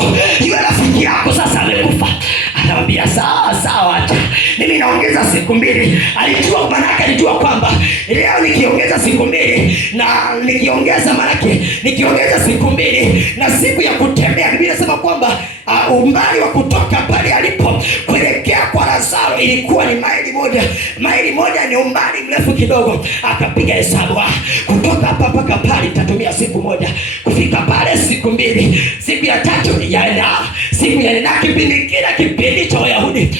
Mungu yule rafiki yako sasa amekufa. Anamwambia sawa, acha mimi naongeza siku 2. Alijua, manake alijua kwamba leo nikiongeza siku 2 na nikiongeza siku 2 na siku ya kutembea, Biblia inasema kwamba umbali wa kutoka pale alipo kuelekea kwa Lazaro ilikuwa ni maili 1. Maili 1 ni umbali mrefu kidogo. Akapiga hesabu, kutoka hapa mpaka pale itatumia siku 1, kufika pale siku 2, siku ya 3 yaenda, siku ya 4, kipindi cha Wayahudi.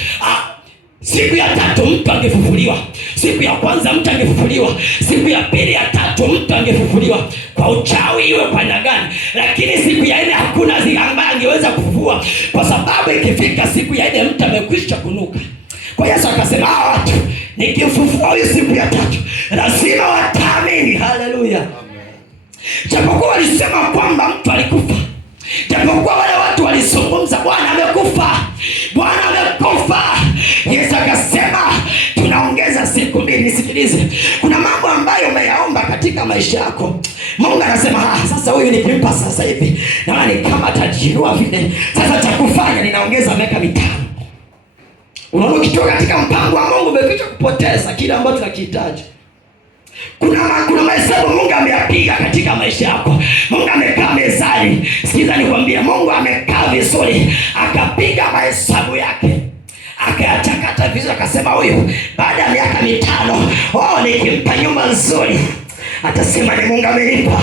Siku ya 3 mtu angefufuliwa, siku ya kwanza mtu angefufuliwa, siku ya pili, ya 3 mtu angefufuliwa kwa uchawi iwe kwa gani. Lakini siku ya 4 hakuna ambaye angeweza kufufua, kwa sababu ikifika siku ya 4 mtu amekwisha kunuka. Kwa Yesu akasema hawa watu nikifufua huyu siku ya 3 lazima wataamini. Haleluya. Japokuwa walisema kwamba mtu alikufa, japokuwa wale watu walizungumza Bwana amekufa, Yesu akasema tunaongeza siku 2. Nisikilize, kuna mambo ambayo umeyaomba katika maisha yako, Mungu anasema sasa huyu nikimpa sasa hivi naona ni kama atajirua vile, sasa cha kufanya ninaongeza miaka 5. Unaona, ukitoka katika mpango wa Mungu umekwisha kupoteza kile ambacho tunakihitaji. Kuna mahesabu Mungu ameyapiga katika maisha yako. Mungu amekaa mezani. Sikiza nikwambie, Mungu amekaa vizuri, akapiga mahesabu yake, akayachakata vizuri, akasema huyu baada ya miaka 5 nikimpa nyumba nzuri atasema ni Mungu amenipa.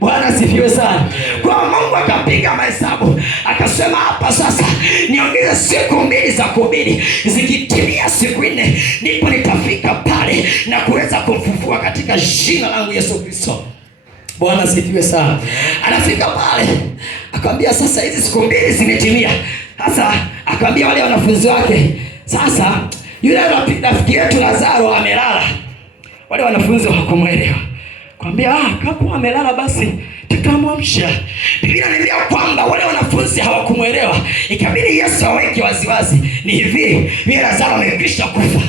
Bwana sifiwe sana. Kwa Mungu akapiga mahesabu, akasema hapa sasa niongeze siku 2 za kuhubiri. Zikitimia siku 4 ndipo nitafika pale na kuweza kumfufua katika jina langu Yesu Kristo. Bwana sifiwe sana. Anafika pale, akamwambia sasa hizi siku 2 zimetimia. Sasa akamwambia wale wanafunzi wake, sasa yule rafiki yetu Lazaro amelala. Wale wanafunzi hawakumwelewa. Kwambia kama amelala basi tutamwamsha. Biblia inaniambia kwamba wale wanafunzi hawakumuelewa, ikabidi Yesu aweke waziwazi, ni hivi, yule Lazaro amekwisha kufa.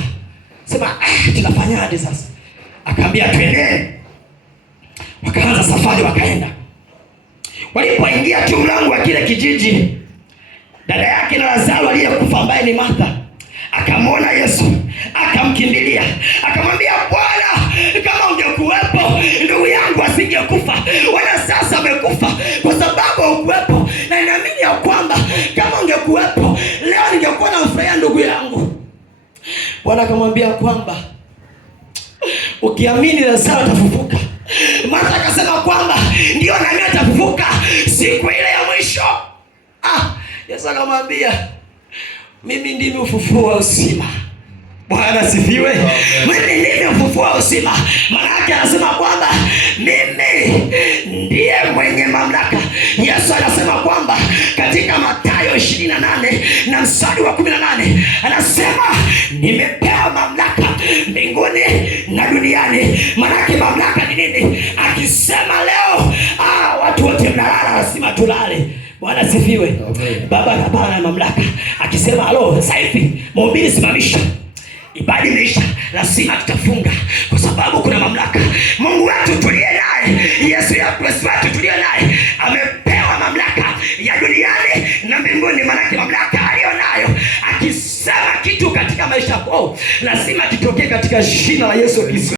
Sema tunafanyaje sasa? Akaambia twende. Wakaanza safari, wakaenda. Walipoingia tu mlango wa kile kijiji, dada yake na Lazaro aliyekufa ambaye ni Martha akamwona Yesu, akamkimbilia, akamwambia Bwana, kama ungekuwepo ndugu yangu asingekufa, wala sasa amekufa kwa sababu ukuwepo. Na ninaamini ya kwamba kama ungekuwepo leo ningekuwa namfurahia ndugu yangu. Bwana akamwambia kwamba ukiamini Lazaro atafufuka. Martha akasema kwamba ndio, na mimi atafufuka siku ile ya mwisho. Yesu akamwambia mimi ndimi ufufuo wa uzima. Bwana sifiwe. Mimi ndimi ufufuo wa uzima. Maana yake anasema kwamba mimi ndiye mwenye mamlaka. Yesu anasema kwamba katika Mathayo 28 na mstari wa 18 anasema nimepewa mamlaka mbinguni na duniani. Maana yake mamlaka ni nini? Akisema leo watu wote mnalala, lazima tulale. Bwana sifiwe. Baba anapana na mamlaka. Akisema sasa hivi mhubiri simamisha, ibada imeisha, lazima tutafunga kwa sababu kuna mamlaka. Mungu wetu tuliye naye, Yesu wetu tuliye naye amepewa mamlaka ya duniani na mbinguni. Maana mamlaka aliyo nayo, akisema kitu katika maisha yako lazima kitokee katika jina la Yesu Kristo.